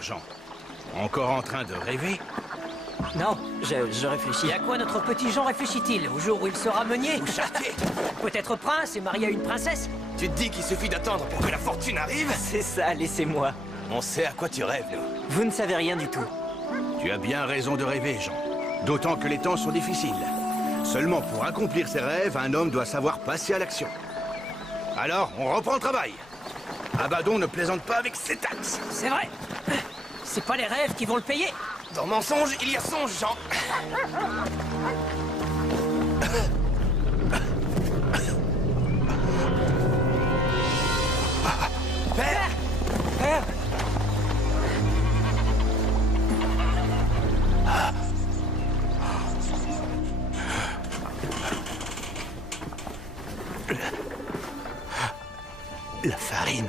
Alors, Jean, encore en train de rêver? Non, je réfléchis. Et à quoi notre petit Jean réfléchit-il? Au jour où il sera meunier? Ou chartier? Peut-être prince et marié à une princesse? Tu te dis qu'il suffit d'attendre pour que la fortune arrive? C'est ça, laissez-moi. On sait à quoi tu rêves, nous. Vous ne savez rien du tout. Tu as bien raison de rêver, Jean. D'autant que les temps sont difficiles. Seulement pour accomplir ses rêves, un homme doit savoir passer à l'action. Alors, on reprend le travail. Abaddon ne plaisante pas avec ses taxes. C'est vrai. C'est pas les rêves qui vont le payer. Dans mensonge, il y a songe, Jean. Père! Père! La farine.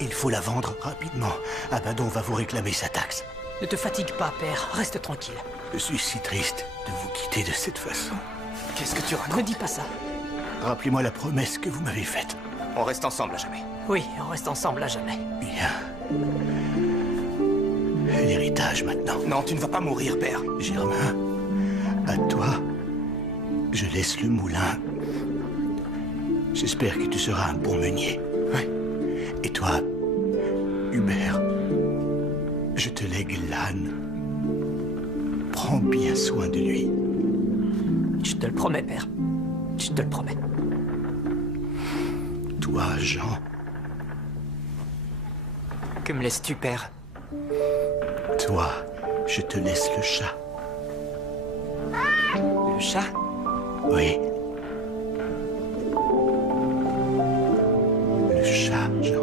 Il faut la vendre rapidement. Abaddon va vous réclamer sa taxe. Ne te fatigue pas, père. Reste tranquille. Je suis si triste de vous quitter de cette façon. Qu'est-ce que tu Ne racontes? dis pas ça. Rappelez-moi la promesse que vous m'avez faite. On reste ensemble à jamais. Oui, on reste ensemble à jamais. Bien. L'héritage maintenant. Non, tu ne vas pas mourir, père. Germain, à toi, je laisse le moulin. J'espère que tu seras un bon meunier. Oui. Et toi, Hubert, je te lègue l'âne. Prends bien soin de lui. Je te le promets, père. Je te le promets. Toi, Jean, Que me laisses-tu, père? toi, je te laisse le chat. Le chat? Oui. Le chat, Jean.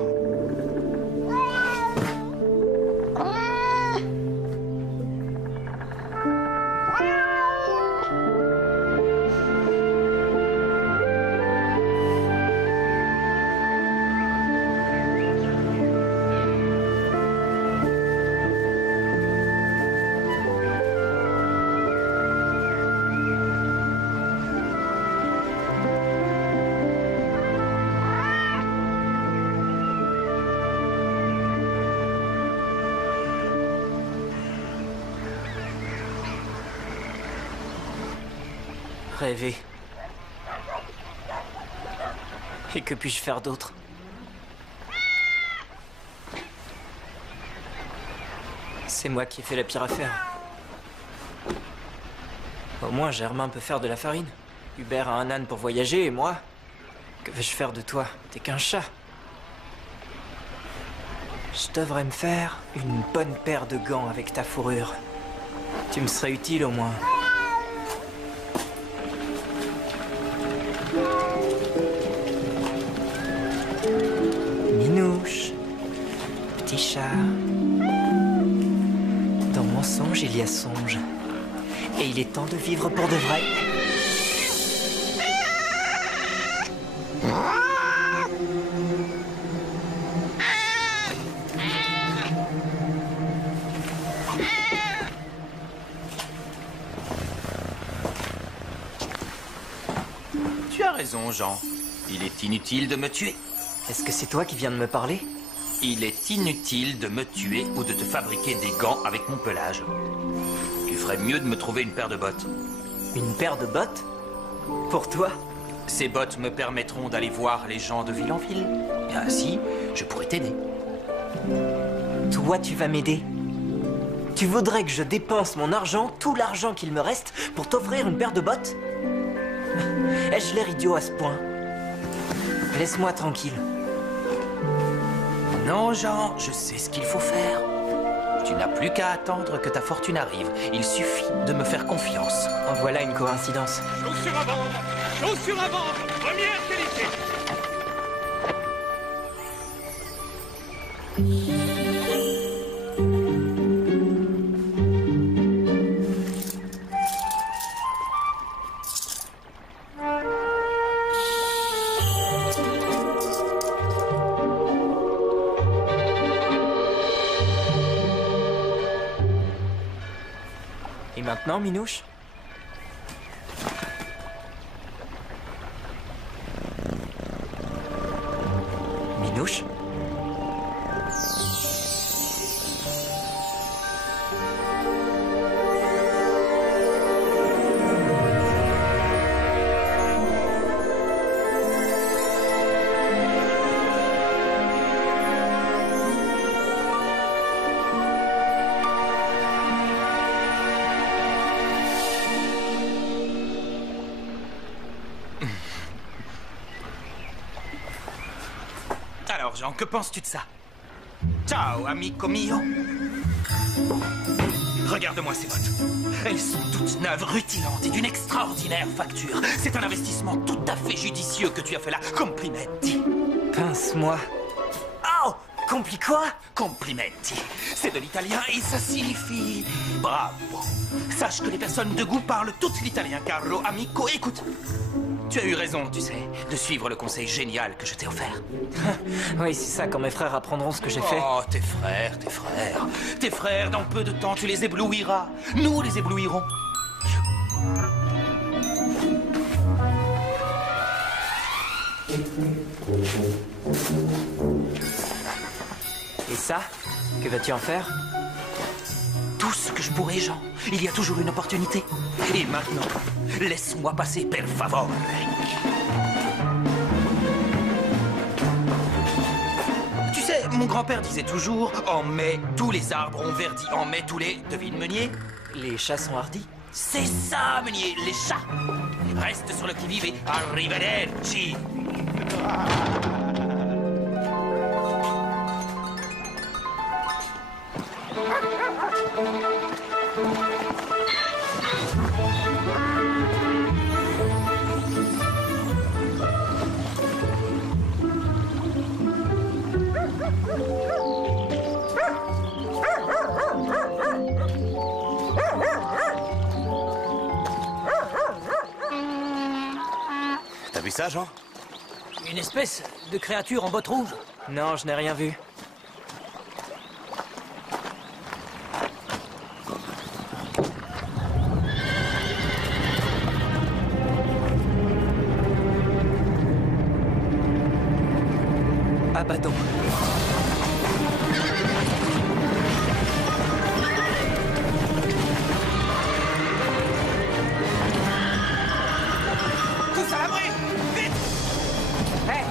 Rêver. Et que puis-je faire d'autre? C'est moi qui ai fait la pire affaire. Au moins, Germain peut faire de la farine. Hubert a un âne pour voyager, et moi? Que vais-je faire de toi? T'es qu'un chat. Je devrais me faire une bonne paire de gants avec ta fourrure. Tu me serais utile au moins. Minouche, petit chat. Dans mon songe, il y a songe. Et il est temps de vivre pour de vrai. Tu as raison, Jean. Il est inutile de me tuer. Est-ce que c'est toi qui viens de me parler? Il est inutile de me tuer ou de te fabriquer des gants avec mon pelage. Tu ferais mieux de me trouver une paire de bottes. Une paire de bottes? Pour toi? Ces bottes me permettront d'aller voir les gens de ville en ville. Et ainsi, je pourrais t'aider. Toi, tu vas m'aider? Tu voudrais que je dépense mon argent, tout l'argent qu'il me reste, pour t'offrir une paire de bottes? Ai-je l'air idiot à ce point? Laisse-moi tranquille. Non, Jean, je sais ce qu'il faut faire. Tu n'as plus qu'à attendre que ta fortune arrive. Il suffit de me faire confiance. En voilà une coïncidence. Chaussures à vendre! Chaussures à vendre! Première qualité! Et maintenant, Minouche? Minouche? Jean, que penses-tu de ça? Ciao, amico mio. Regarde-moi ces bottes. Elles sont toutes neuves, rutilantes et d'une extraordinaire facture. C'est un investissement tout à fait judicieux que tu as fait là. Complimenti. Pince-moi. Oh! Compli quoi? Complimenti. C'est de l'italien et ça signifie bravo. Sache que les personnes de goût parlent toutes l'italien, caro amico. Écoute, tu as eu raison, tu sais, de suivre le conseil génial que je t'ai offert. Oui, c'est ça, quand mes frères apprendront ce que j'ai fait. Oh, tes frères, tes frères. Tes frères, dans peu de temps, tu les éblouiras. Nous les éblouirons. Et ça? Que vas-tu en faire? Tout ce que je pourrais, Jean. Il y a toujours une opportunité. Et maintenant, laisse-moi passer, per favore. Tu sais, mon grand-père disait toujours, en mai, tous les arbres ont verdi. En mai, tous les... Devine, Meunier? Les chats sont hardis? C'est ça, Meunier, les chats. Reste sur le qui-vive et arrivederci. T'as vu ça, Jean? Une espèce de créature en bottes rouges. Non, je n'ai rien vu. Abaddon. Tous à l'abri! Vite! Hey!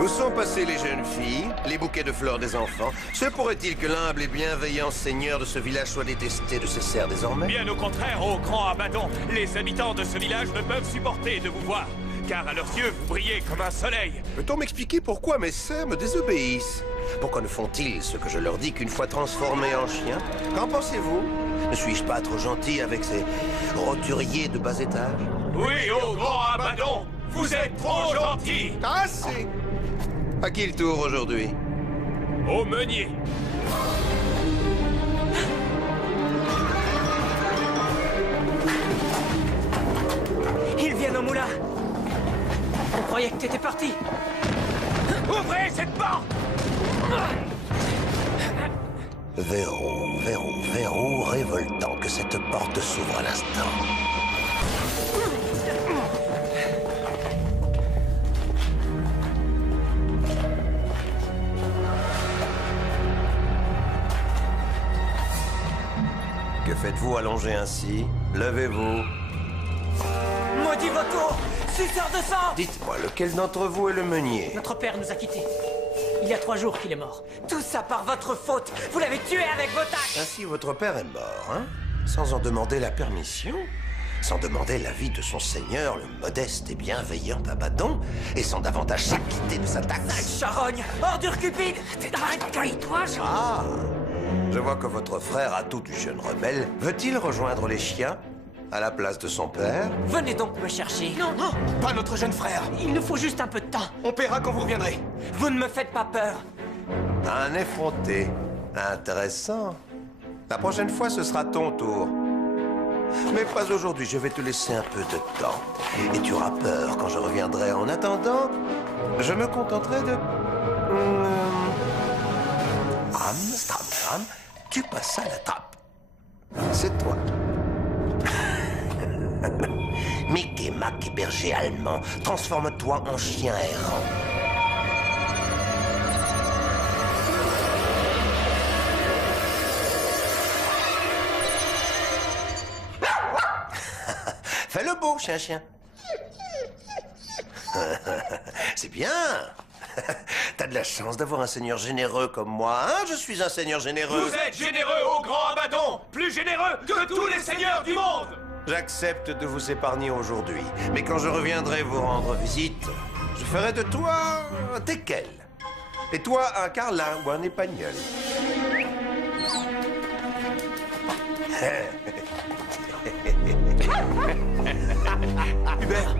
Où sont passées les jeunes filles, les bouquets de fleurs des enfants? Se pourrait-il que l'humble et bienveillant seigneur de ce village soit détesté de ses serfs désormais? Bien au contraire, ô grand Abaddon, les habitants de ce village ne peuvent supporter de vous voir, car à leurs yeux, vous brillez comme un soleil. Peut-on m'expliquer pourquoi mes serfs me désobéissent? Pourquoi ne font-ils ce que je leur dis qu'une fois transformés en chiens? Qu'en pensez-vous? Ne suis-je pas trop gentil avec ces roturiers de bas étage? Oui, ô grand Abaddon, vous êtes trop gentil. Assez! À qui le tour aujourd'hui? Au meunier. Ils viennent au moulin! On croyait que t'étais parti! Ouvrez cette porte! Verrou révoltant que cette porte s'ouvre à l'instant. Que faites-vous allongé ainsi? Levez-vous. Maudit vautour! Suceur de sang! Dites-moi, lequel d'entre vous est le meunier? Notre père nous a quittés. Il y a 3 jours qu'il est mort. Tout ça par votre faute! Vous l'avez tué avec vos tacles! Ainsi, votre père est mort, hein? Sans en demander la permission? Sans demander l'avis de son seigneur, le modeste et bienveillant Abaddon, et sans davantage s'acquitter de sa taxe? Charogne! Ordure cupide! Arrête-toi, Jean. Ah! Je vois que votre frère, à tout du jeune rebelle, veut-il rejoindre les chiens à la place de son père? Venez donc me chercher! Non, non, Pas notre jeune frère. il nous faut juste un peu de temps. On paiera quand vous reviendrez. Vous ne me faites pas peur! Un effronté. Intéressant. La prochaine fois, ce sera ton tour. Mais pas aujourd'hui, je vais te laisser un peu de temps. Et tu auras peur quand je reviendrai. En attendant, je me contenterai de Amsterdam, tu passes à la trappe. C'est toi. Mickey Mac, berger allemand, transforme-toi en chien errant. Fais le beau, chien. C'est bien. T'as de la chance d'avoir un seigneur généreux comme moi, hein? Je suis un seigneur généreux. Vous êtes généreux au grand Abaddon, plus généreux que tous les seigneurs du monde. J'accepte de vous épargner aujourd'hui, mais quand je reviendrai vous rendre visite, je ferai de toi un teckel. Et toi, un carlin ou un épagnol. Hubert.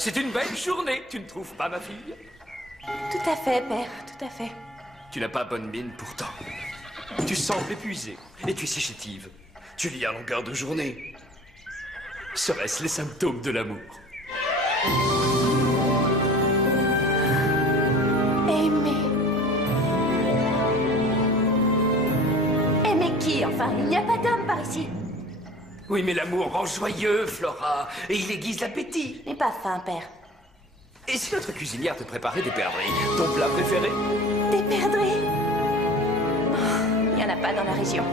C'est une belle journée, tu ne trouves pas, ma fille? Tout à fait, père, tout à fait. Tu n'as pas bonne mine pourtant. Tu sembles épuisé et tu es si chétive. Tu lis à longueur de journée. Seraient-ce les symptômes de l'amour? Aimer. Aimer qui, enfin? Il n'y a pas d'homme par ici. Oui, mais l'amour rend joyeux, Flora, et il aiguise l'appétit. Je n'ai pas faim, père. Et si notre cuisinière te préparait des perdrix, ton plat préféré? Des perdrix? Oh, il n'y en a pas dans la région.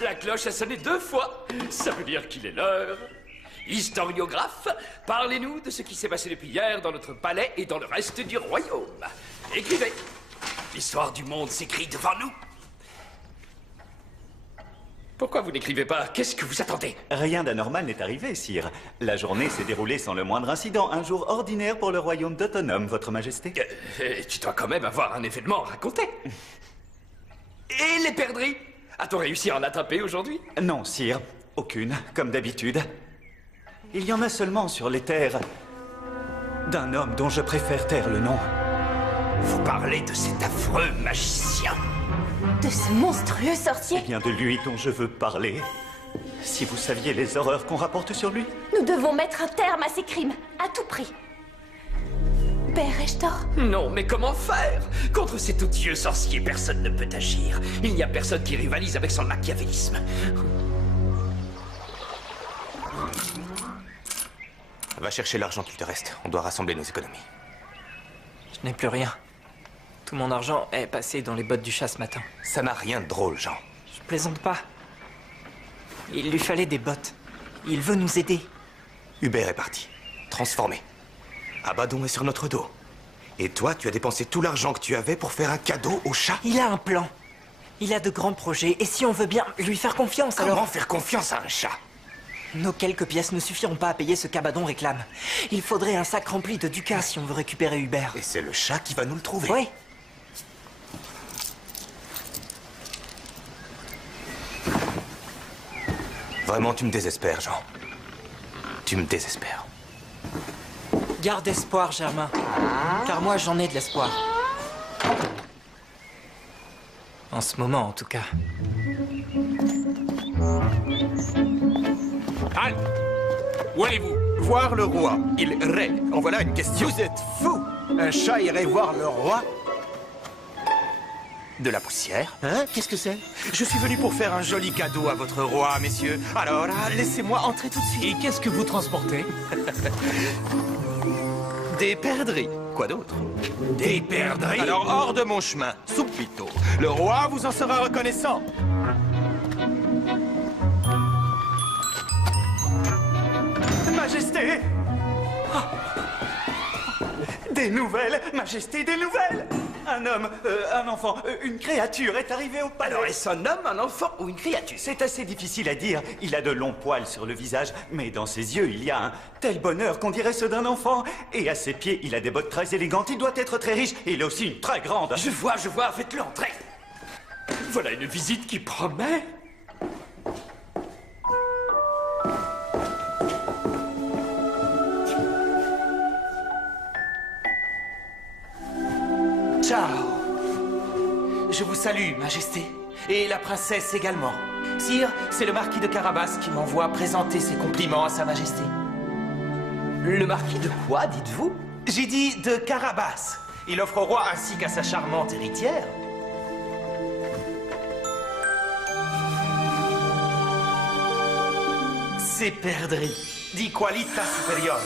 La cloche a sonné 2 fois. Ça veut dire qu'il est l'heure. Historiographe, parlez-nous de ce qui s'est passé depuis hier dans notre palais et dans le reste du royaume. Écrivez. L'histoire du monde s'écrit devant nous. Pourquoi vous n'écrivez pas? Qu'est-ce que vous attendez? Rien d'anormal n'est arrivé, sire. La journée s'est déroulée sans le moindre incident. Un jour ordinaire pour le royaume d'Autonome, votre majesté. Tu dois quand même avoir un événement à raconter. Et les perdrix? A-t-on réussi à en attraper aujourd'hui? Non, sire. Aucune, comme d'habitude. Il y en a seulement sur les terres d'un homme dont je préfère taire le nom. Vous parlez de cet affreux magicien? De ce monstrueux sorcier? C'est bien de lui dont je veux parler. Si vous saviez les horreurs qu'on rapporte sur lui. Nous devons mettre un terme à ces crimes, à tout prix. Père, ai-je tort? Non, mais comment faire? Contre cet odieux sorcier, personne ne peut agir. Il n'y a personne qui rivalise avec son machiavélisme. Va chercher l'argent qu'il te reste. On doit rassembler nos économies. Je n'ai plus rien. Tout mon argent est passé dans les bottes du chat ce matin. Ça n'a rien de drôle, Jean. Je plaisante pas. Il lui fallait des bottes. Il veut nous aider. Hubert est parti. Transformé. Abaddon est sur notre dos. Et toi, tu as dépensé tout l'argent que tu avais pour faire un cadeau au chat? Il a un plan. Il a de grands projets. Et si on veut bien lui faire confiance, Comment alors... faire confiance à un chat? Nos quelques pièces ne suffiront pas à payer ce qu'Abaddon réclame. Il faudrait un sac rempli de ducats si on veut récupérer Hubert. Et c'est le chat qui va nous le trouver. Oui. Vraiment, tu me désespères, Jean. Tu me désespères. Garde espoir, Germain. Car moi, j'en ai de l'espoir. En ce moment, en tout cas. Halte! Où allez-vous? Voir le roi. Il règne. En voilà une question. Vous êtes fou! Un chat irait voir le roi? De la poussière? Hein? Qu'est-ce que c'est? Je suis venu pour faire un joli cadeau à votre roi, messieurs. Alors, laissez-moi entrer tout de suite. Et qu'est-ce que vous transportez? Des perdrix. Quoi d'autre? Des perdrix? Alors, hors de mon chemin, subito. Le roi vous en sera reconnaissant. Majesté! Des nouvelles, Majesté, des nouvelles! Un homme, un enfant, une créature est arrivée au palais. Alors, est-ce un homme, un enfant ou une créature? C'est assez difficile à dire. Il a de longs poils sur le visage, mais dans ses yeux, il y a un tel bonheur qu'on dirait ceux d'un enfant. Et à ses pieds, il a des bottes très élégantes. Il doit être très riche. Et il a aussi une très grande. Je vois, faites-le entrer. Voilà une visite qui promet. Ciao. Je vous salue, Majesté. Et la princesse également. Sire, c'est le marquis de Carabas qui m'envoie présenter ses compliments à sa Majesté. Le marquis de quoi, dites-vous? J'ai dit de Carabas. Il offre au roi ainsi qu'à sa charmante héritière. Ces perdrix, di qualità superiore.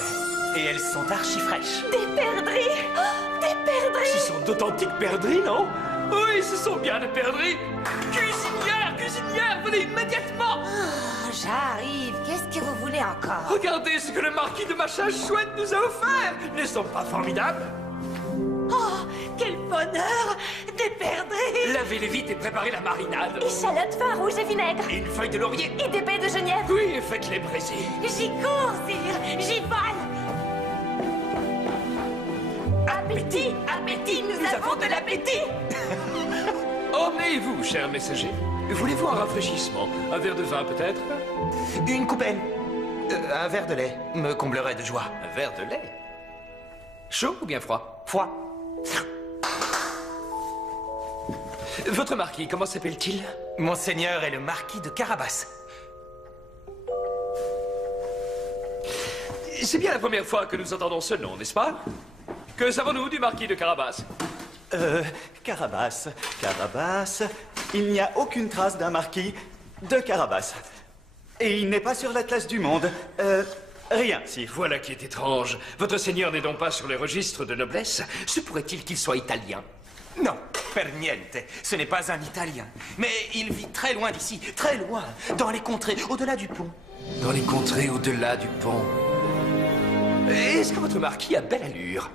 Et elles sont archi fraîches. Des perdrix! Oh, des perdrix! Ce sont d'authentiques perdrix, non? Oui, ce sont bien des perdrix. Cuisinière, venez immédiatement. Oh, j'arrive. Qu'est-ce que vous voulez encore? Regardez ce que le marquis de Machin Chouette nous a offert. Ne sont pas formidables? Oh, quel bonheur! Des perdrix! Lavez-les vite et préparez la marinade. Échalotes, vin rouge et vinaigre. Et une feuille de laurier. Et des baies de genièvre. Oui, et faites-les braiser. J'y cours, sire! J'y vole! Appétit! Appétit! Nous avons de l'appétit! Ornez-vous, cher messager. Voulez-vous un rafraîchissement? Un verre de vin, peut-être? Une coupelle. Un verre de lait me comblerait de joie. Un verre de lait? Chaud ou bien froid? Froid. Votre marquis, comment s'appelle-t-il? Monseigneur est le marquis de Carabas. C'est bien la première fois que nous entendons ce nom, n'est-ce pas? Que savons-nous du marquis de Carabas? Carabas. Il n'y a aucune trace d'un marquis de Carabas. Et il n'est pas sur l'atlas du monde. Rien, sire. Voilà qui est étrange. Votre seigneur n'est donc pas sur les registres de noblesse? Se pourrait-il qu'il soit italien? Non, per niente. Ce n'est pas un Italien. Mais il vit très loin d'ici, très loin, dans les contrées, au-delà du pont. Dans les contrées au-delà du pont. Est-ce que votre marquis a belle allure?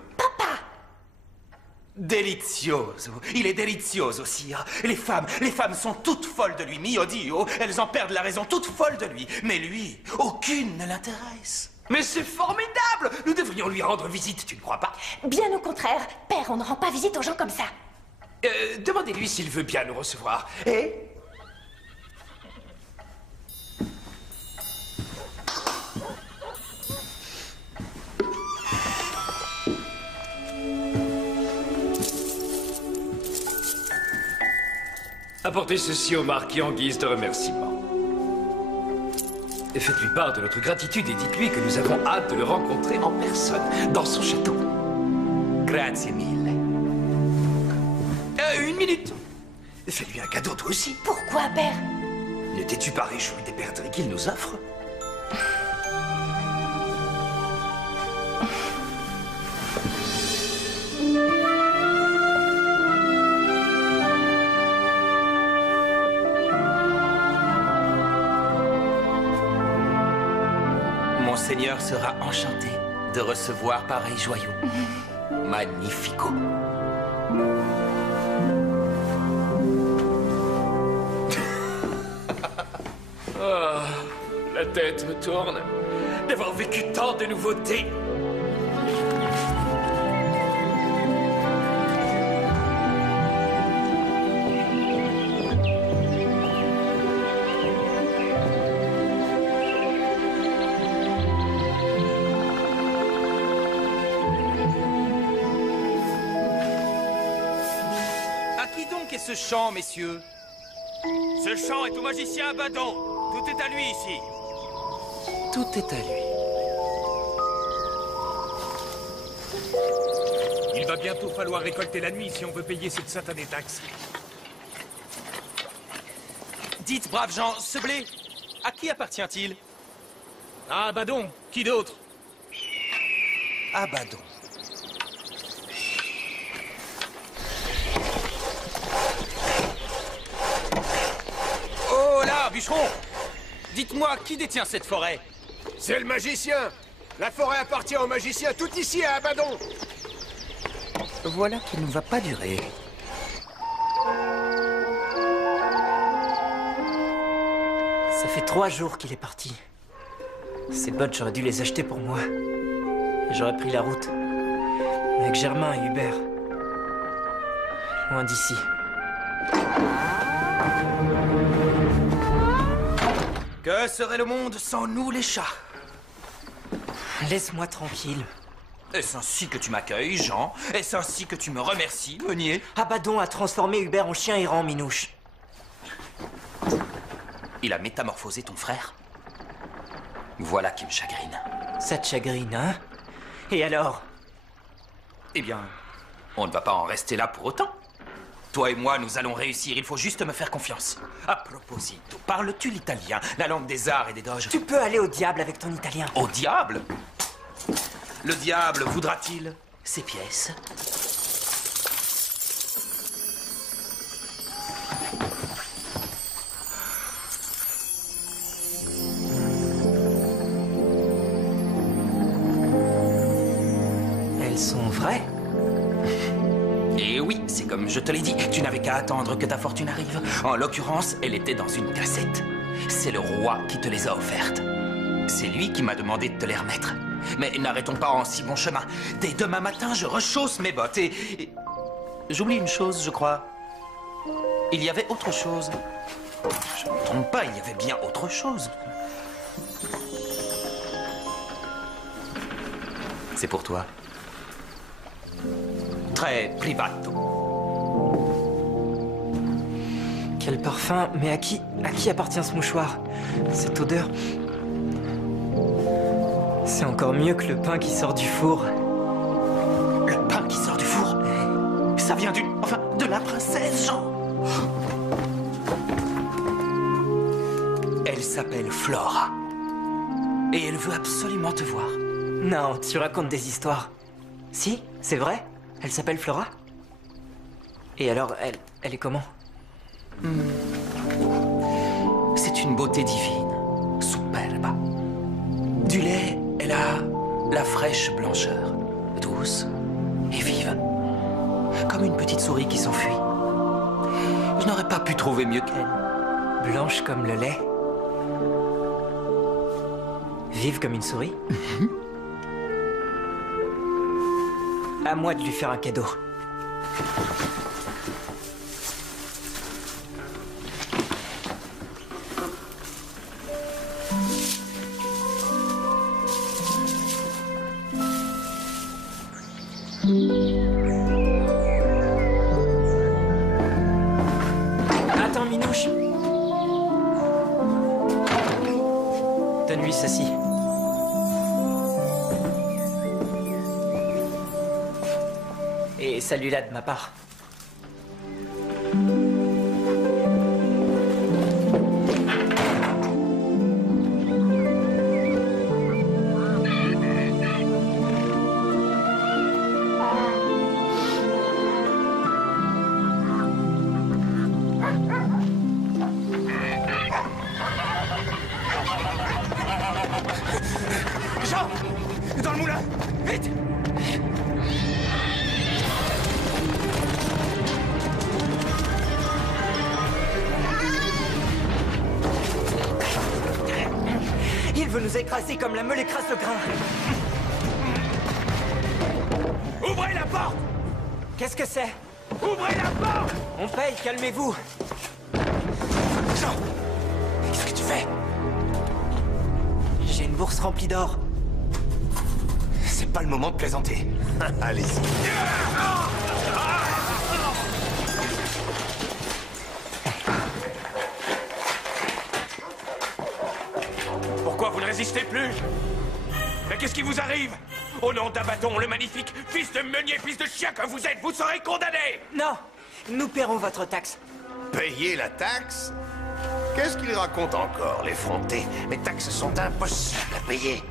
Delizioso. Il est delizioso, sire. Les femmes sont toutes folles de lui, mio Dio. Elles en perdent la raison, toutes folles de lui. Mais lui, aucune ne l'intéresse. Mais c'est formidable! Nous devrions lui rendre visite, tu ne crois pas? Bien au contraire. Père, on ne rend pas visite aux gens comme ça. Demandez-lui s'il veut bien nous recevoir. Et... apportez ceci au marquis en guise de remerciement. Et faites-lui part de notre gratitude et dites-lui que nous avons hâte de le rencontrer en personne, dans son château. Grazie mille. Une minute. Fais-lui un cadeau, toi aussi. Pourquoi, père? Ne t'es-tu pas réjoui des perdrix qu'il nous offre? Monseigneur sera enchanté de recevoir pareil joyau. Magnifico. Oh, la tête me tourne d'avoir vécu tant de nouveautés. À qui donc est ce chant, messieurs? Ce chant est au magicien Abaddon. Tout est à lui ici. Tout est à lui. Il va bientôt falloir récolter la nuit si on veut payer cette satanée taxe. Dites, braves gens, ce blé, à qui appartient-il? Ah, Abaddon, qui d'autre? Abaddon. Oh là, bûcheron! Dites-moi, qui détient cette forêt? C'est le magicien. La forêt appartient au magicien, tout ici à Abaddon. Voilà qui ne va pas durer. Ça fait 3 jours qu'il est parti. Ces bottes, j'aurais dû les acheter pour moi. J'aurais pris la route. Avec Germain et Hubert. Loin d'ici. Que serait le monde sans nous, les chats? Laisse-moi tranquille. Est-ce ainsi que tu m'accueilles, Jean? Est-ce ainsi que tu me remercies, Meunier? Abaddon a transformé Hubert en chien errant, Minouche. Il a métamorphosé ton frère? Voilà qui me chagrine. Ça te chagrine, hein? Et alors? Eh bien, on ne va pas en rester là pour autant. Toi et moi, nous allons réussir. Il faut juste me faire confiance. À proposito, parles-tu l'italien, la langue des arts et des doges? Tu peux aller au diable avec ton italien. Au diable? Le diable voudra-t-il ces pièces? Elles sont vraies? Et oui, c'est comme je te l'ai dit, tu n'avais qu'à attendre que ta fortune arrive. En l'occurrence, elle était dans une cassette. C'est le roi qui te les a offertes. C'est lui qui m'a demandé de te les remettre. Mais n'arrêtons pas en si bon chemin. Dès demain matin, je rechausse mes bottes et... J'oublie une chose, je crois. Il y avait autre chose. Je ne me trompe pas, il y avait bien autre chose. C'est pour toi. Très privato. Quel parfum, mais à qui appartient ce mouchoir? Cette odeur... C'est encore mieux que le pain qui sort du four. Le pain qui sort du four? Ça vient de la princesse, Jean. Elle s'appelle Flora. Et elle veut absolument te voir. Non, tu racontes des histoires. Si, c'est vrai? Elle s'appelle Flora? Et alors, elle est comment? C'est une beauté divine, superbe. Du lait, elle a la fraîche blancheur, douce et vive. Comme une petite souris qui s'enfuit. Je n'aurais pas pu trouver mieux qu'elle. Blanche comme le lait? Vive comme une souris? À moi de lui faire un cadeau. Attends, Minouche. Donne-lui ceci. Et celui-là de ma part. Jean! Dans le moulin! Vite! Il veut nous écraser comme la meule écrase le grain. Ouvrez la porte! Qu'est-ce que c'est? Ouvrez la porte! On paye, calmez-vous. Jean! Qu'est-ce que tu fais? J'ai une bourse remplie d'or. C'est pas le moment de plaisanter. Allez-y. Pourquoi vous ne résistez plus? Mais qu'est-ce qui vous arrive? Au nom d'Abaddon, le magnifique, fils de meunier, fils de chien que vous êtes, vous serez condamné! Non, nous paierons votre taxe. Payer la taxe? Qu'est-ce qu'il raconte encore, l'effronté? Mes taxes sont impossibles à payer.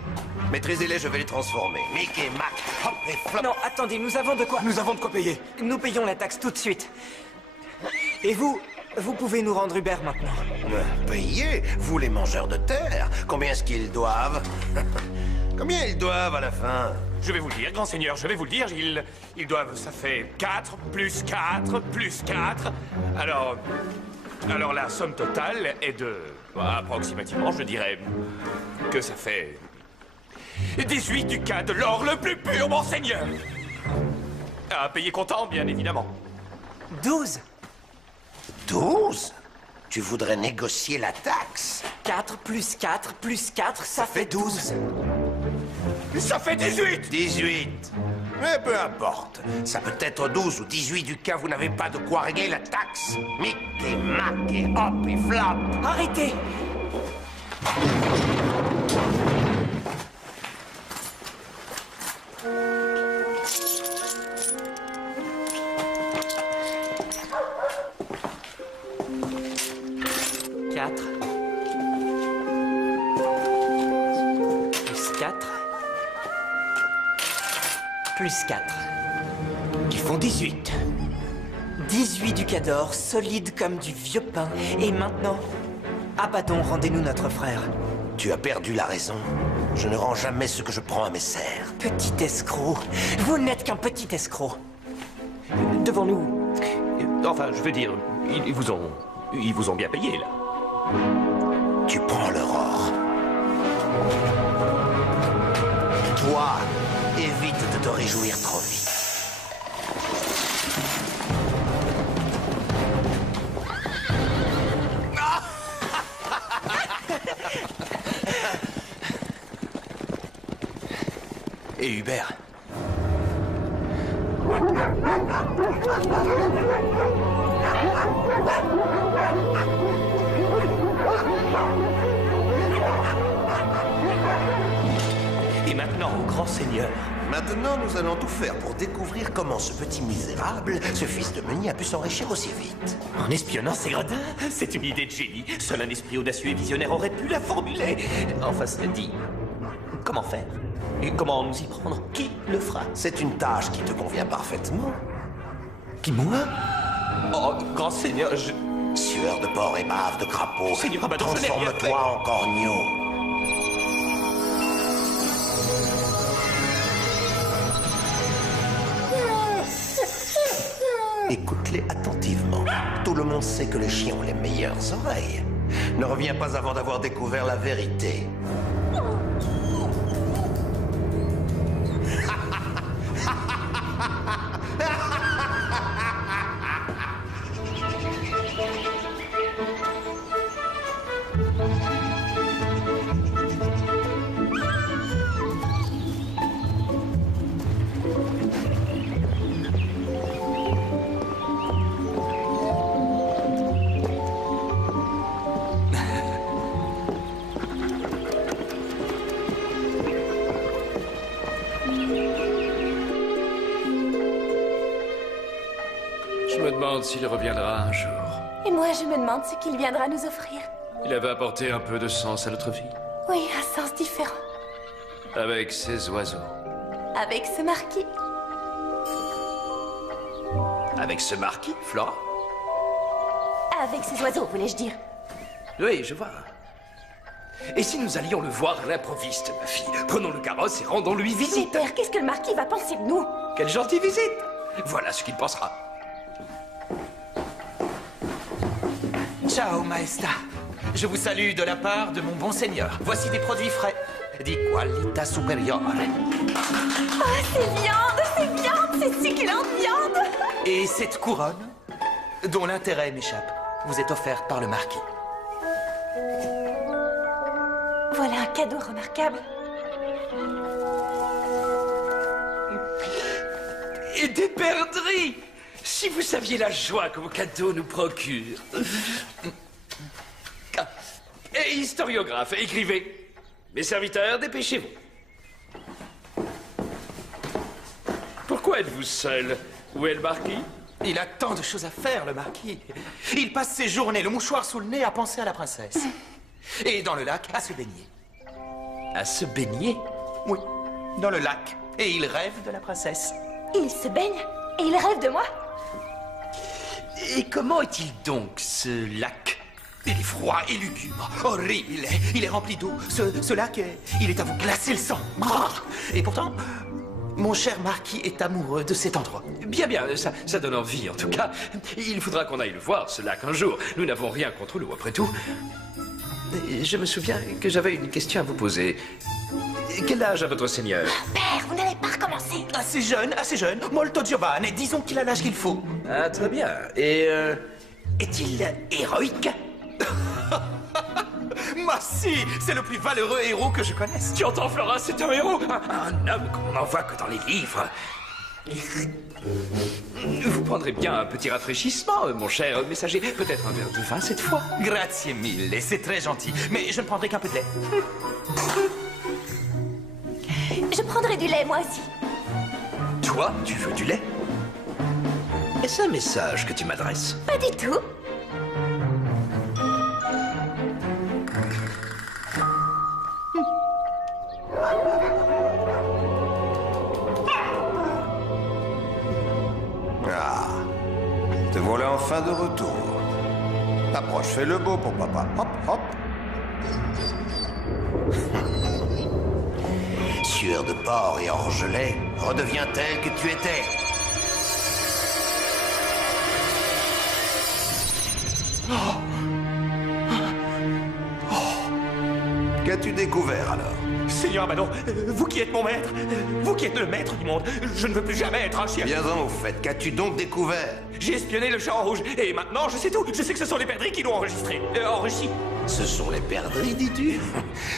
Maîtrisez-les, je vais les transformer. Mickey, Mac, hop et flop. Non, attendez, nous avons de quoi... Nous avons de quoi payer. Nous payons la taxe tout de suite. Et vous pouvez nous rendre Hubert maintenant. Payer? Vous, les mangeurs de terre? Combien est-ce qu'ils doivent? Combien ils doivent à la fin? Je vais vous le dire, grand seigneur, je vais vous le dire, ils doivent, ça fait 4, plus 4, plus 4. Alors la somme totale est de, approximativement, je dirais, que ça fait 18 ducats de l'or le plus pur, mon seigneur. À payer comptant, bien évidemment. 12. 12? Tu voudrais négocier la taxe? 4 plus 4 plus 4, ça fait 12. Ça fait 18! 18. Mais peu importe. Ça peut être 12 ou 18 ducats, vous n'avez pas de quoi régler la taxe. Mickey, Mac et hop et flop. Arrêtez! Plus 4. Qui font 18. 18 ducats d'or, solides comme du vieux pain. Et maintenant, Abaddon, rendez-nous notre frère. Tu as perdu la raison. Je ne rends jamais ce que je prends à mes serfs. Petit escroc. Vous n'êtes qu'un petit escroc. Devant nous. Enfin, je veux dire, ils vous ont bien payé, là. Tu prends leur or. Toi, évite de te réjouir trop vite. Et Hubert? Et maintenant, au grand seigneur. Maintenant, nous allons tout faire pour découvrir comment ce petit misérable, ce fils de meunier, a pu s'enrichir aussi vite. En espionnant ces gredins? C'est une idée de génie. Seul un esprit audacieux et visionnaire aurait pu la formuler. Enfin, cela dit, comment faire? Et comment nous y prendre? Qui le fera? C'est une tâche qui te convient parfaitement. Qui, moi? Oh, grand seigneur, je... Sueur de porc et bave de crapaud. Seigneur Abaddon, je n'ai rien fait. Transforme-toi en corneau. Écoute-les attentivement. Tout le monde sait que les chiens ont les meilleures oreilles. Ne reviens pas avant d'avoir découvert la vérité. Je me demande s'il reviendra un jour. Et moi, je me demande ce qu'il viendra nous offrir. Il avait apporté un peu de sens à notre vie. Oui, un sens différent. Avec ses oiseaux. Avec ce marquis. Avec ce marquis, Flora? Avec ces oiseaux, voulais-je dire. Oui, je vois. Et si nous allions le voir à l'improviste, ma fille? Prenons le carrosse et rendons-lui Mais visite. père, qu'est-ce que le marquis va penser de nous? Quelle gentille visite! Voilà ce qu'il pensera. Ciao, Maesta. Je vous salue de la part de mon bon seigneur. Voici des produits frais. Di qualità superiore. Oh, c'est viande, c'est succulente viande. Et cette couronne, dont l'intérêt m'échappe, vous est offerte par le marquis. Voilà un cadeau remarquable. Et des perdrix! Si vous saviez la joie que vos cadeaux nous procurent. Et historiographe, écrivez. Mes serviteurs, dépêchez-vous. Pourquoi êtes-vous seul? Où est le marquis? Il a tant de choses à faire, le marquis. Il passe ses journées, le mouchoir sous le nez, à penser à la princesse. Et dans le lac, à se baigner. À se baigner? Oui, dans le lac. Et il rêve de la princesse. Il se baigne et il rêve de moi. Et comment est-il donc, ce lac? Il est froid et lugubre, horrible. Il est rempli d'eau. Ce lac, il est à vous glacer le sang. Et pourtant, mon cher marquis est amoureux de cet endroit. Bien, bien, ça donne envie, en tout cas. Il faudra qu'on aille le voir, ce lac, un jour. Nous n'avons rien contre l'eau, après tout. Je me souviens que j'avais une question à vous poser. Quel âge a votre seigneur? Père, vous n'allez pas recommencer. Assez jeune. Molto giovane. Disons qu'il a l'âge qu'il faut. Ah, très bien. Et, est-il héroïque? Ma si, c'est le plus valeureux héros que je connaisse. Tu entends, Flora, c'est un héros. Un homme comme on n'en voit que dans les livres. Vous prendrez bien un petit rafraîchissement, mon cher messager. Peut-être un verre de vin cette fois. Grazie mille, c'est très gentil. Mais je ne prendrai qu'un peu de lait. Je prendrai du lait, moi aussi. Toi, tu veux du lait? Est-ce un message que tu m'adresses? Pas du tout. Ah, te voilà enfin de retour. Approche, fais le beau pour papa. Hop, hop. Sueur de porc et orgelet, redeviens tel que tu étais. Qu'as-tu découvert alors? Seigneur Abaddon, vous qui êtes mon maître, vous qui êtes le maître du monde, je ne veux plus jamais être un chien. Viens-en au fait, qu'as-tu donc découvert? J'ai espionné le chat en rouge, et maintenant je sais tout. Je sais que ce sont les perdrix qui l'ont enregistré, enrichi. Ce sont les perdrix, dis-tu?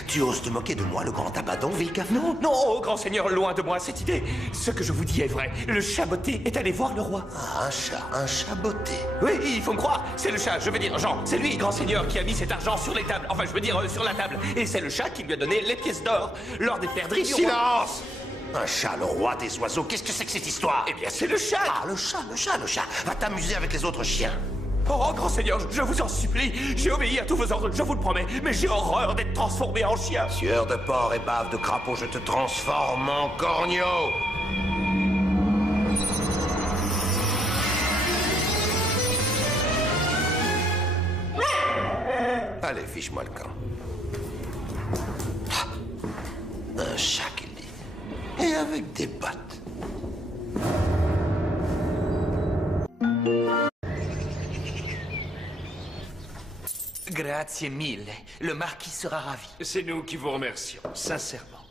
Tu oses te moquer de moi, le grand Abaddon, Vilcaf? Non, oh, grand seigneur, loin de moi cette idée. Ce que je vous dis est vrai. Le chat botté est allé voir le roi. Ah, un chat botté. Oui, il faut me croire. C'est le chat, je veux dire, Jean. C'est lui, grand seigneur, qui a mis cet argent sur les tables. Enfin, je veux dire, sur la table. Et c'est le chat qui lui a donné les pièces d'or lors des perdrix du roi. Silence! Un chat, le roi des oiseaux, qu'est-ce que c'est que cette histoire? Eh bien, c'est le chat. Ah, le chat. Va t'amuser avec les autres chiens. Oh, grand seigneur, je vous en supplie. J'ai obéi à tous vos ordres, je vous le promets. Mais j'ai horreur d'être transformé en chien. Sueur de porc et bave de crapaud, je te transforme en corneau. Allez, fiche-moi le camp. Un chat, qu'il dit. Et avec des bottes. Grazie mille. Le marquis sera ravi. C'est nous qui vous remercions, sincèrement.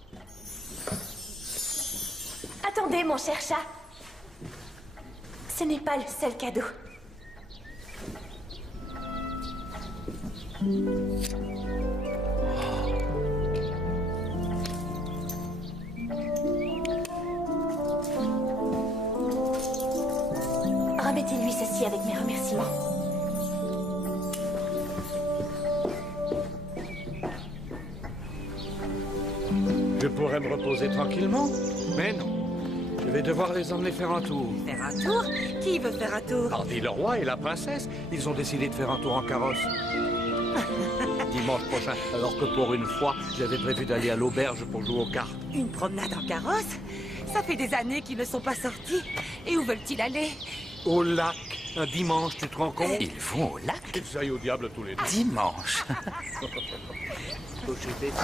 Attendez, mon cher chat. Ce n'est pas le seul cadeau. Remettez-lui ceci avec mes remerciements. Je pourrais me reposer tranquillement, mais non. Je vais devoir les emmener faire un tour. Faire un tour? Qui veut faire un tour? Pardi le roi et la princesse, ils ont décidé de faire un tour en carrosse. Dimanche prochain, alors que pour une fois, j'avais prévu d'aller à l'auberge pour jouer aux cartes. Une promenade en carrosse? Ça fait des années qu'ils ne sont pas sortis. Et où veulent-ils aller? Au lac, un dimanche, tu te rends compte? Ils vont au lac? Qu'ils aillent au diable tous les deux. Dimanche. Je fais ça.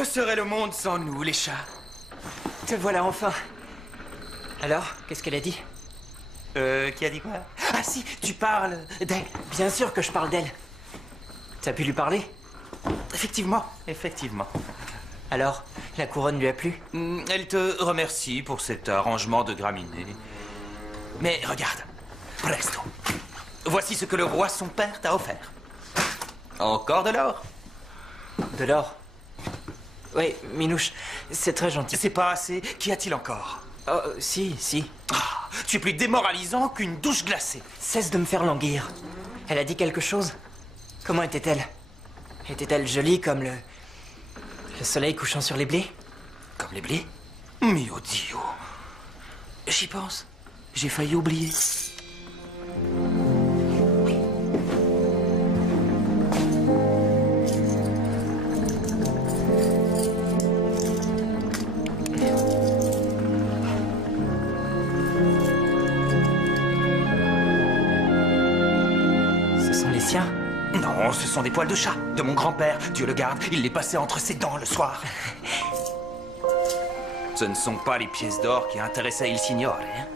Que serait le monde sans nous, les chats? Te voilà enfin. Alors, qu'est-ce qu'elle a dit? Qui a dit quoi? Ah si, tu parles d'elle. Bien sûr que je parle d'elle. T'as pu lui parler? Effectivement, effectivement. Alors, la couronne lui a plu? Elle te remercie pour cet arrangement de graminées. Mais regarde, presto. Voici ce que le roi son père t'a offert. Encore de l'or. De l'or? Oui, Minouche, c'est très gentil. C'est pas assez. Qu'y a-t-il encore? Oh, si. Ah, tu es plus démoralisant qu'une douche glacée. Cesse de me faire languir. Elle a dit quelque chose? Comment était-elle? Était-elle jolie comme le soleil couchant sur les blés? Comme les blés? Mio Dio. J'y pense. J'ai failli oublier. Ce sont les siens? Non, ce sont des poils de chat de mon grand-père. Dieu le garde, il les passait entre ses dents le soir. Ce ne sont pas les pièces d'or qui intéressaient il signore, hein?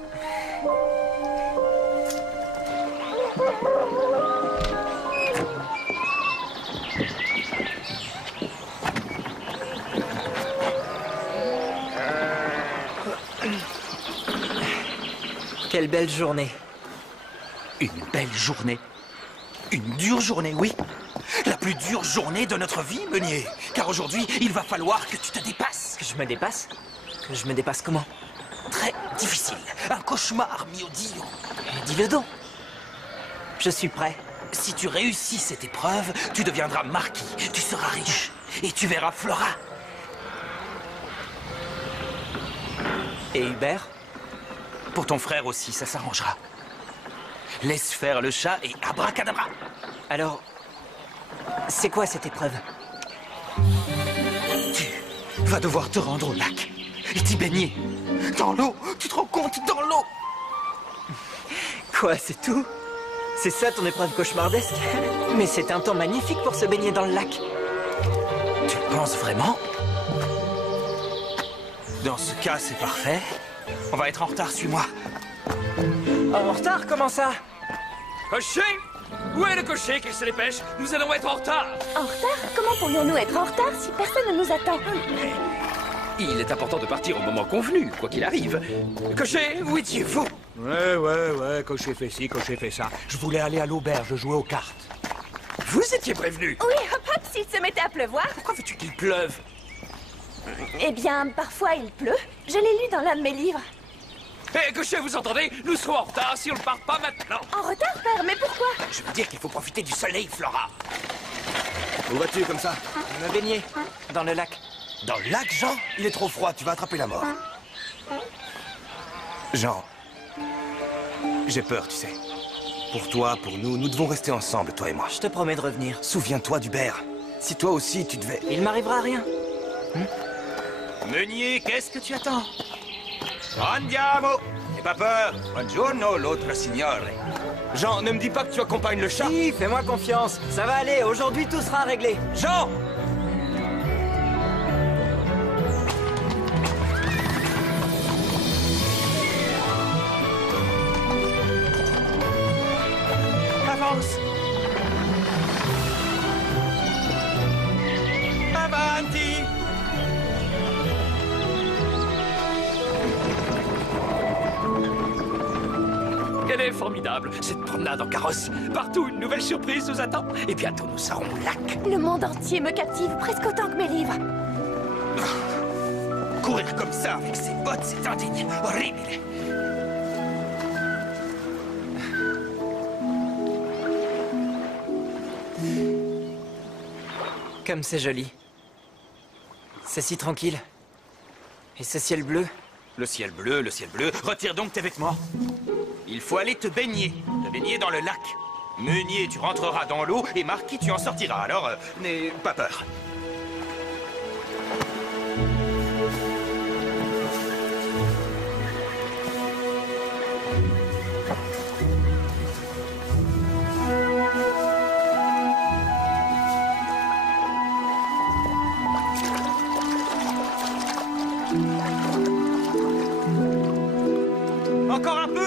Quelle belle journée. Une belle journée. Une dure journée, oui. La plus dure journée de notre vie, Meunier. Car aujourd'hui, il va falloir que tu te dépasses. Que je me dépasse? Que je me dépasse comment? Très difficile. Un cauchemar, mio Dio. Dis-le donc. Je suis prêt. Si tu réussis cette épreuve, tu deviendras marquis. Tu seras riche. Et tu verras Flora. Et Hubert? Pour ton frère aussi, ça s'arrangera. Laisse faire le chat et abracadabra. Alors, c'est quoi cette épreuve? Tu vas devoir te rendre au lac et t'y baigner. Dans l'eau, tu te rends compte, dans l'eau. Quoi, c'est tout? C'est ça ton épreuve cauchemardesque? Mais c'est un temps magnifique pour se baigner dans le lac. Tu le penses vraiment? Dans ce cas, c'est parfait. On va être en retard, suis-moi. En retard, comment ça? Cocher! Où est le cocher qu'il se dépêche? Nous allons être en retard! En retard? Comment pourrions-nous être en retard si personne ne nous attend? Il est important de partir au moment convenu, quoi qu'il arrive. Cocher, où étiez-vous? Ouais, cocher fait ci, cocher fait ça. Je voulais aller à l'auberge jouer aux cartes. Vous étiez prévenu? Oui, hop hop, s'il se mettait à pleuvoir. Pourquoi veux-tu qu'il pleuve? Eh bien, parfois il pleut. Je l'ai lu dans l'un de mes livres. Hé, cocher, vous entendez? Nous serons en retard si on ne part pas maintenant. En retard, père, mais pourquoi? Je veux dire qu'il faut profiter du soleil, Flora. Où vas-tu comme ça? Me baigner dans le lac. Dans le lac, Jean? Il est trop froid, tu vas attraper la mort. Jean, j'ai peur, tu sais. Pour toi, pour nous, nous devons rester ensemble, toi et moi. Je te promets de revenir. Souviens-toi d'Hubert. Si toi aussi, tu devais... Il m'arrivera rien. Meunier, qu'est-ce que tu attends? Andiamo! N'aie pas peur. Buongiorno, l'autre signore. Jean, ne me dis pas que tu accompagnes le chat. Si, fais-moi confiance. Ça va aller, aujourd'hui tout sera réglé. Jean! Avance! Avanti! Elle est formidable, cette promenade en carrosse. Partout, une nouvelle surprise nous attend. Et bientôt, nous serons au lac. Le monde entier me captive presque autant que mes livres. Courir comme ça avec ses bottes, c'est indigne. Horrible. Comme c'est joli. C'est si tranquille. Et ce ciel bleu? Le ciel bleu, le ciel bleu. Retire donc tes vêtements. Il faut aller te baigner dans le lac. Meunier, tu rentreras dans l'eau et Marquis, tu en sortiras. Alors, n'aie pas peur.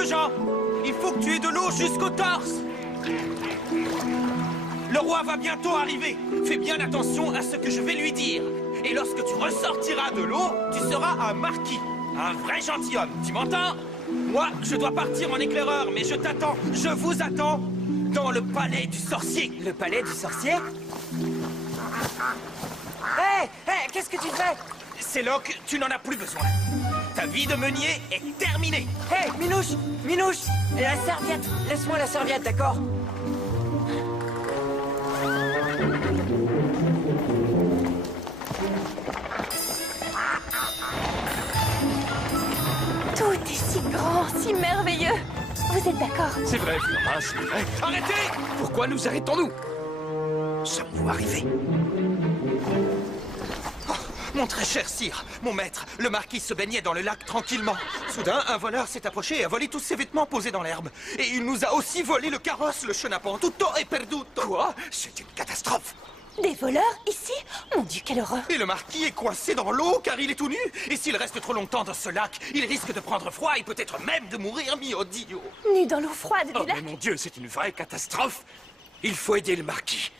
Jean. Il faut que tu aies de l'eau jusqu'au torse. Le roi va bientôt arriver. Fais bien attention à ce que je vais lui dire. Et lorsque tu ressortiras de l'eau, tu seras un marquis. Un vrai gentilhomme. Tu m'entends? Moi, je dois partir en éclaireur, mais je t'attends. Je vous attends dans le palais du sorcier. Le palais du sorcier? Hé, qu'est-ce que tu fais? C'est là que tu n'en as plus besoin. Ta vie de meunier est terminée. Hé, Minouche, la serviette. Laisse-moi la serviette, d'accord? Tout est si grand, si merveilleux. Vous êtes d'accord? C'est vrai, Flora, c'est vrai. Arrêtez! Pourquoi nous arrêtons-nous? Sommes-nous arrivés? Oh, mon très cher sire, mon maître, le marquis se baignait dans le lac tranquillement. Soudain, un voleur s'est approché et a volé tous ses vêtements posés dans l'herbe. Et il nous a aussi volé le carrosse, le chenapan. Tutto est perduto. Quoi? C'est une catastrophe. Des voleurs ici? Mon Dieu, quelle horreur! Et le marquis est coincé dans l'eau car il est tout nu. Et s'il reste trop longtemps dans ce lac, il risque de prendre froid et peut-être même de mourir, mio Dio. Nu dans l'eau froide Oh, du lac? mais mon Dieu, c'est une vraie catastrophe. Il faut aider le marquis.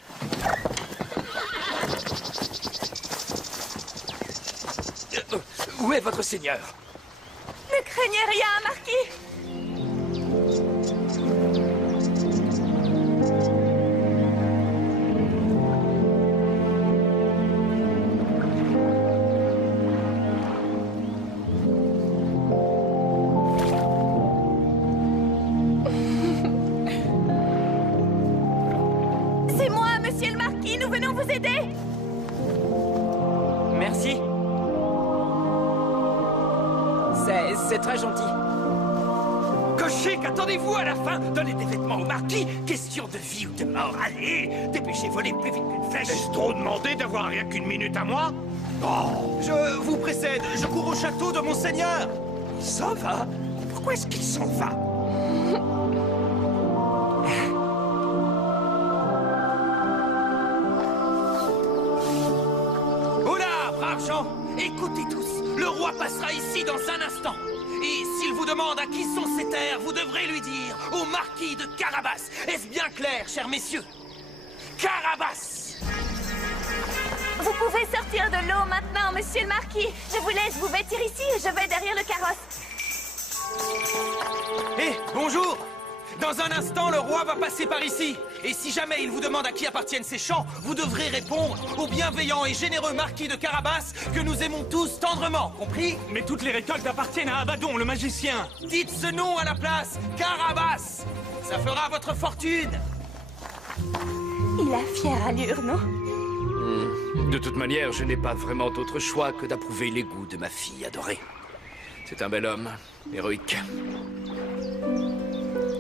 Où est votre seigneur? Ne craignez rien, marquis! C'est moi, monsieur le marquis, nous venons vous aider! Merci. C'est très gentil. Cocher, qu'attendez-vous à la fin? Donnez des vêtements au marquis. Question de vie ou de mort. Allez, dépêchez, volez plus vite qu'une flèche. Est-ce trop demandé d'avoir rien qu'une minute à moi? Oh, je vous précède. Je cours au château de mon seigneur. Il s'en va? Pourquoi est-ce qu'il s'en va? Oula, braves gens, écoutez tous. Le roi passera ici dans un instant. Et s'il vous demande à qui sont ces terres, vous devrez lui dire au marquis de Carabas. Est-ce bien clair, chers messieurs? Carabas! Vous pouvez sortir de l'eau maintenant, monsieur le marquis. Je vous laisse vous vêtir ici et je vais derrière le carrosse. Eh, bonjour! Dans un instant, le roi va passer par ici. Et si jamais il vous demande à qui appartiennent ces champs, vous devrez répondre au bienveillant et généreux marquis de Carabas que nous aimons tous tendrement, compris? Mais toutes les récoltes appartiennent à Abaddon, le magicien. Dites ce nom à la place, Carabas! Ça fera votre fortune! Il a fière allure, non? De toute manière, je n'ai pas vraiment d'autre choix que d'approuver les goûts de ma fille adorée. C'est un bel homme, héroïque.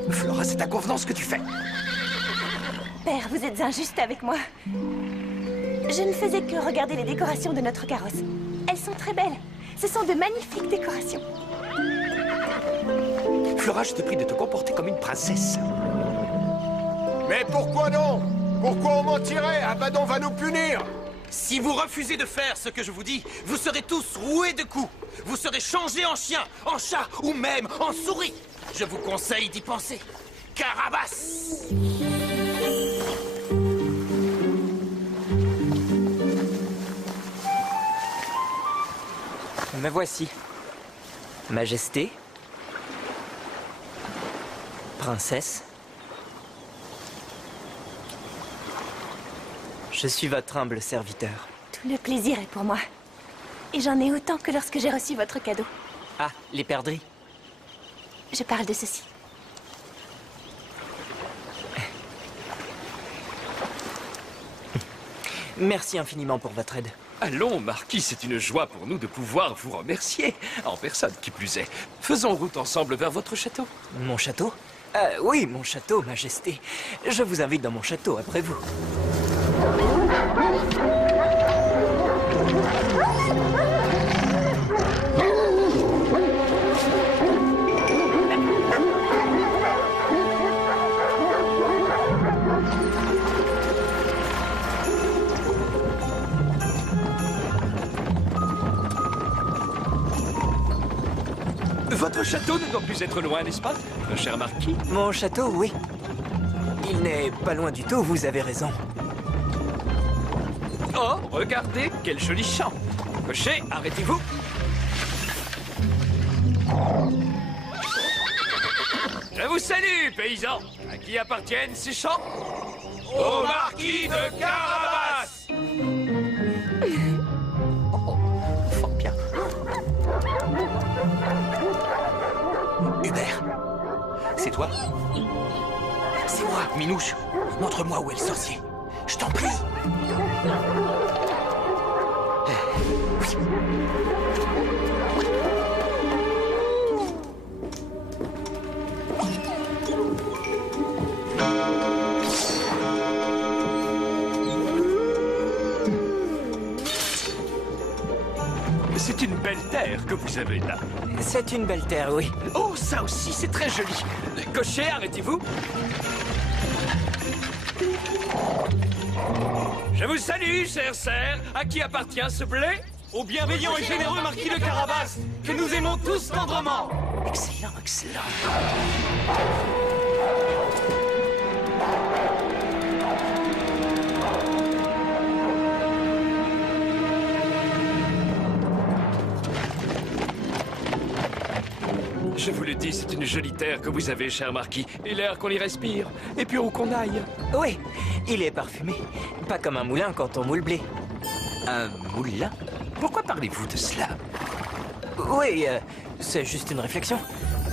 Flora, c'est à convenance que tu fais. Père, vous êtes injuste avec moi. Je ne faisais que regarder les décorations de notre carrosse. Elles sont très belles. Ce sont de magnifiques décorations. Flora, je te prie de te comporter comme une princesse. Mais pourquoi non? Pourquoi on mentirait? Abaddon va nous punir! Si vous refusez de faire ce que je vous dis, vous serez tous roués de coups. Vous serez changés en chien, en chat ou même en souris. Je vous conseille d'y penser. Carabas! Me voici. Majesté. Princesse. Je suis votre humble serviteur. Tout le plaisir est pour moi. Et j'en ai autant que lorsque j'ai reçu votre cadeau. Ah, les perdrix. Je parle de ceci. Merci infiniment pour votre aide. Allons, Marquis, c'est une joie pour nous de pouvoir vous remercier. En personne, qui plus est. Faisons route ensemble vers votre château. Mon château? Oui, mon château, Majesté. Je vous invite dans mon château après vous. Votre château ne doit plus être loin, n'est-ce pas, mon cher marquis? Mon château, oui. Il n'est pas loin du tout, vous avez raison. Oh, regardez, quel joli champ. Cocher, arrêtez-vous. Je vous salue, paysans. À qui appartiennent ces champs? Au marquis de Carabas. Fort bien. Hubert, c'est toi? C'est moi, Minouche. Montre-moi où est le sorcier. Je t'en prie. C'est une belle terre que vous avez là. C'est une belle terre, oui. Oh, ça aussi, c'est très joli. Cocher, arrêtez-vous. Je vous salue, cher cerf. À qui appartient ce blé? Au bienveillant et généreux marquis de Carabas, que nous aimons tous tendrement. Excellent, excellent. Je vous le dis, c'est une jolie terre que vous avez, cher marquis. Et l'air qu'on y respire, et puis où qu'on aille. Oui, il est parfumé. Pas comme un moulin quand on moule blé. Un moulin? Pourquoi parlez-vous de cela? Oui, c'est juste une réflexion.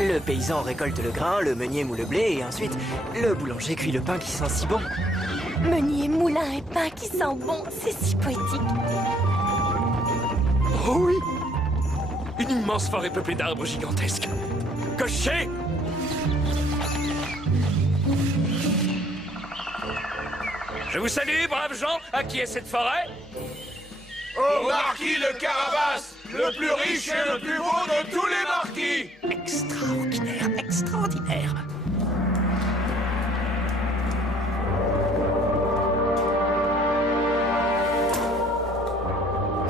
Le paysan récolte le grain, le meunier moule le blé, et ensuite, le boulanger cuit le pain qui sent si bon. Meunier, moulin et pain qui sent bon, c'est si poétique. Oh oui! Une immense forêt peuplée d'arbres gigantesques. Cocher! Je vous salue, braves gens. À qui est cette forêt? Au marquis de Carabas, le plus riche et le plus beau de tous les marquis. Extraordinaire, extraordinaire.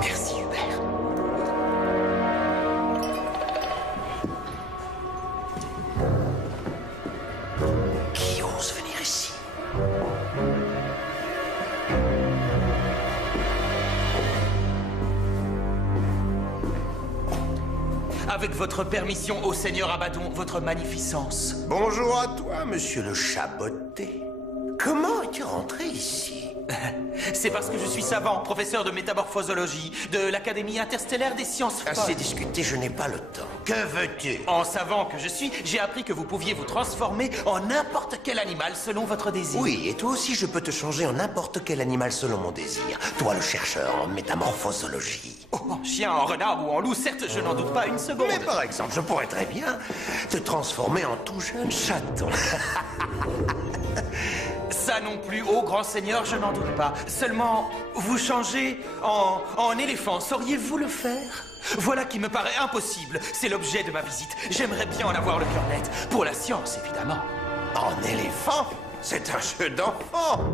Merci, Hubert. Qui ose venir ici? Avec votre permission, ô Seigneur Abaddon, votre magnificence. Bonjour à toi, monsieur le chaboté. Comment es-tu rentré ici? C'est parce que je suis savant, professeur de métamorphosologie de l'Académie interstellaire des sciences folles. Assez discuté, je n'ai pas le temps. Que veux-tu? En savant que je suis, j'ai appris que vous pouviez vous transformer en n'importe quel animal selon votre désir. Oui, et toi aussi, je peux te changer en n'importe quel animal selon mon désir. Toi, le chercheur en métamorphosologie. Oh, en chien, en renard ou en loup, certes, je n'en doute pas une seconde. Mais par exemple, je pourrais très bien te transformer en tout jeune chaton. Ça non plus, ô grand seigneur, je n'en doute pas. Seulement, vous changer en éléphant, sauriez-vous le faire? Voilà qui me paraît impossible. C'est l'objet de ma visite. J'aimerais bien en avoir le cœur net. Pour la science, évidemment. En éléphant? C'est un jeu d'enfant.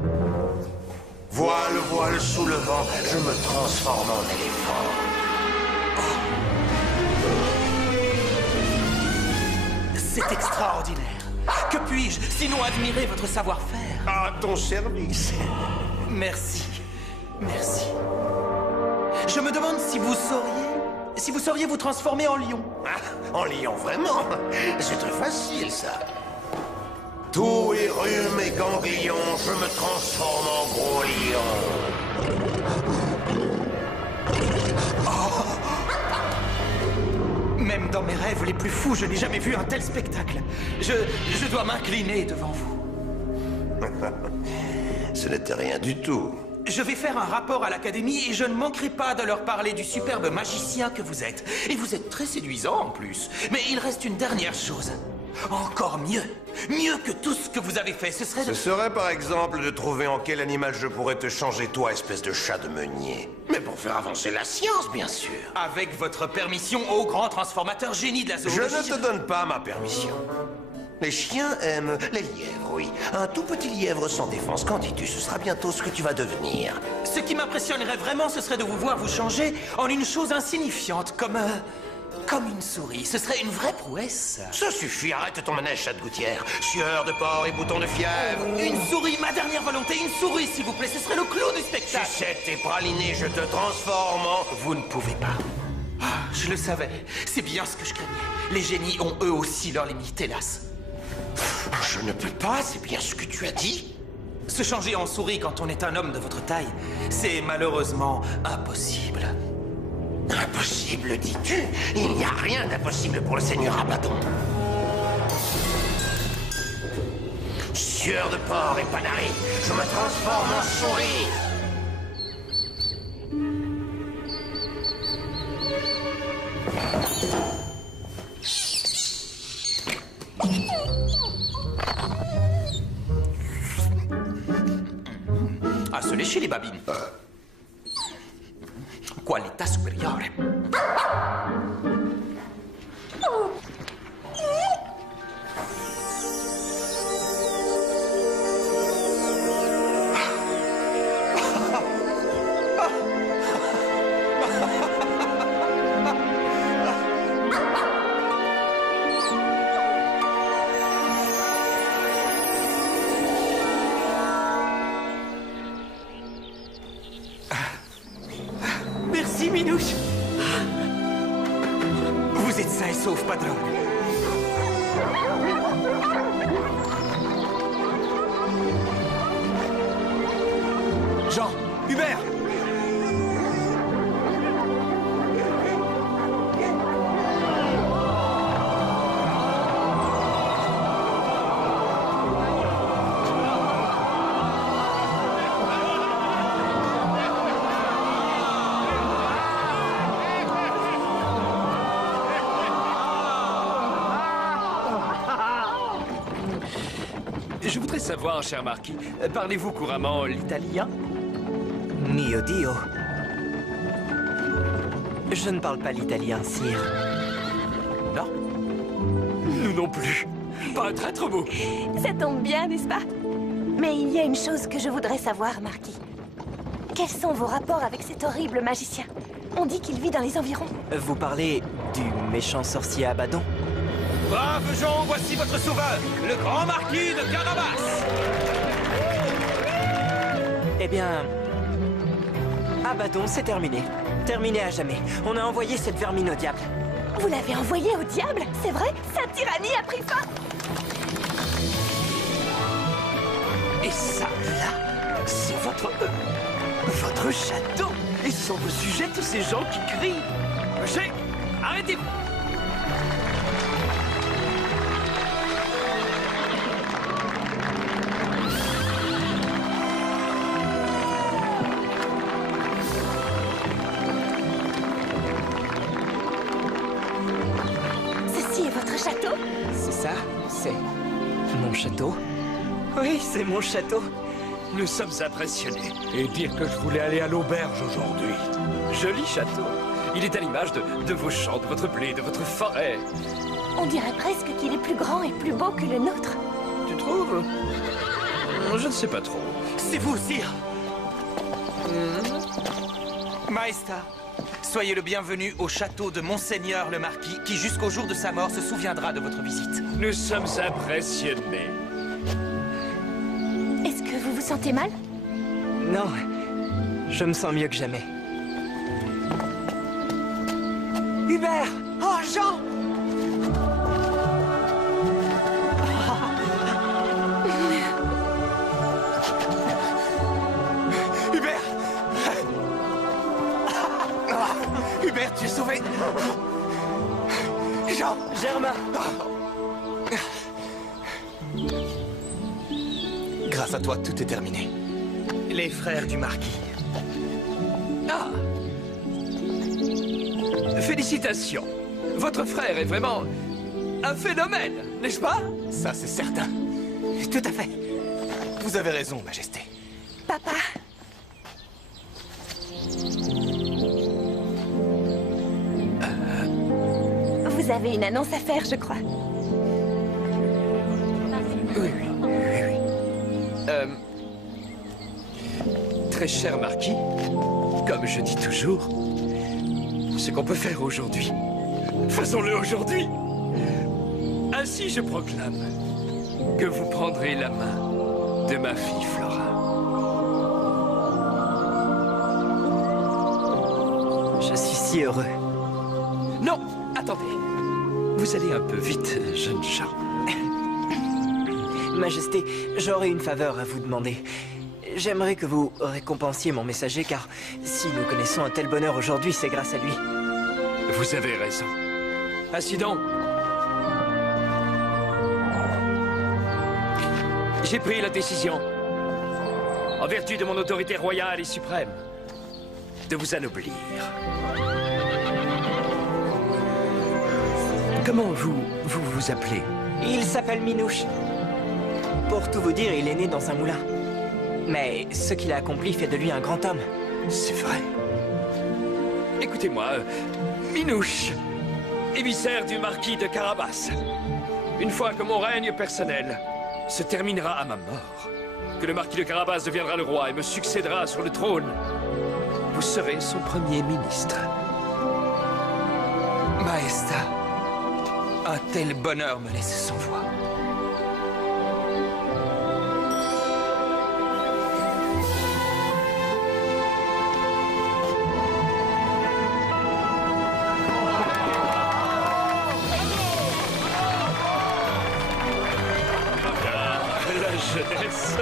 Voile, voile sous le vent, je me transforme en éléphant. C'est extraordinaire. Que puis-je, sinon admirer votre savoir-faire? À ton service. Merci. Merci. Je me demande si vous sauriez vous transformer en lion. Ah, en lion, vraiment? C'est très facile, ça. Tout est rhume et ganglion, je me transforme en gros lion. Même dans mes rêves les plus fous, je n'ai jamais vu un tel spectacle. Je dois m'incliner devant vous. Ce n'était rien du tout. Je vais faire un rapport à l'Académie et je ne manquerai pas de leur parler du superbe magicien que vous êtes. Et vous êtes très séduisant en plus. Mais il reste une dernière chose. Encore mieux. Mieux que tout ce que vous avez fait, ce serait de... Ce serait par exemple de trouver en quel animal je pourrais te changer, toi, espèce de chat de meunier. Mais pour faire avancer la science, bien sûr. Avec votre permission, ô grand transformateur génie de la Je zoologie... ne te donne pas ma permission. Les chiens aiment les lièvres, oui. Un tout petit lièvre sans défense, qu'en dis-tu? Ce sera bientôt ce que tu vas devenir. Ce qui m'impressionnerait vraiment, ce serait de vous voir vous changer en une chose insignifiante, comme Comme une souris, ce serait une vraie prouesse. Ça suffit, arrête ton manège, chat de gouttière. Sueur de porc et bouton de fièvre. Une souris, ma dernière volonté, une souris, s'il vous plaît, ce serait le clou du spectacle. Sucette et praliné, je te transforme en... Vous ne pouvez pas. Ah, je le savais, c'est bien ce que je craignais. Les génies ont eux aussi leurs limites, hélas. Je ne peux pas, c'est bien ce que tu as dit. Se changer en souris quand on est un homme de votre taille, c'est malheureusement impossible. Impossible, dis-tu? Il n'y a rien d'impossible pour le seigneur Abaddon. Sueur de porc et panari, je me transforme en souris. À se lécher les babines. Qualità superiore. Merci, Minouche. Vous êtes sain et sauf, padrone. Jean, Hubert. Je voudrais savoir, cher marquis, parlez-vous couramment l'italien? Mio Dio. Je ne parle pas l'italien, sire. Non? Nous non plus. Pas un traître mot. Ça tombe bien, n'est-ce pas? Mais il y a une chose que je voudrais savoir, Marquis. Quels sont vos rapports avec cet horrible magicien? On dit qu'il vit dans les environs. Vous parlez du méchant sorcier Abaddon? Braves gens, voici votre sauveur, le grand marquis de Carabas. Eh bien... Abaddon, c'est terminé. Terminé à jamais. On a envoyé cette vermine au diable. Vous l'avez envoyé au diable? C'est vrai? Sa tyrannie a pris fin? Et ça, là, c'est votre château. Et ce sont vos sujets, tous ces gens qui crient. Rocher, arrêtez-vous. Ceci est votre château? C'est ça? C'est... mon château? Oui, c'est mon château. Nous sommes impressionnés. Et dire que je voulais aller à l'auberge aujourd'hui. Joli château. Il est à l'image de vos champs, de votre blé, de votre forêt. On dirait presque qu'il est plus grand et plus beau que le nôtre. Tu trouves? Je ne sais pas trop. C'est vous, sire. Maesta, soyez le bienvenu au château de Monseigneur le Marquis, qui jusqu'au jour de sa mort se souviendra de votre visite. Nous sommes impressionnés. Est-ce que vous vous sentez mal? Non, je me sens mieux que jamais. Hubert! Oh, Jean! Hubert! Hubert, tu es sauvé! Jean! Germain! Grâce à toi, tout est terminé. Les frères du marquis. Ah! Félicitations. Votre frère est vraiment un phénomène, n'est-ce pas? Ça, c'est certain. Tout à fait. Vous avez raison, Majesté. Papa? Vous avez une annonce à faire, je crois. Oui. Très cher marquis, comme je dis toujours, ce qu'on peut faire aujourd'hui Faisons-le aujourd'hui. Ainsi, je proclame que vous prendrez la main de ma fille Flora. Je suis si heureux. Non, attendez. Vous allez un peu vite, jeune gens. Majesté, j'aurais une faveur à vous demander. J'aimerais que vous récompensiez mon messager, car si nous connaissons un tel bonheur aujourd'hui, c'est grâce à lui. Vous avez raison. Ainsi donc, j'ai pris la décision, en vertu de mon autorité royale et suprême, de vous anoblir. Comment vous appelez? Il s'appelle Minouche. Pour tout vous dire, il est né dans un moulin. Mais ce qu'il a accompli fait de lui un grand homme. C'est vrai. Écoutez-moi, Minouche, émissaire du marquis de Carabas. Une fois que mon règne personnel se terminera à ma mort, que le marquis de Carabas deviendra le roi et me succédera sur le trône, vous serez son premier ministre. Maesta, un tel bonheur me laisse sans voix. La jeunesse.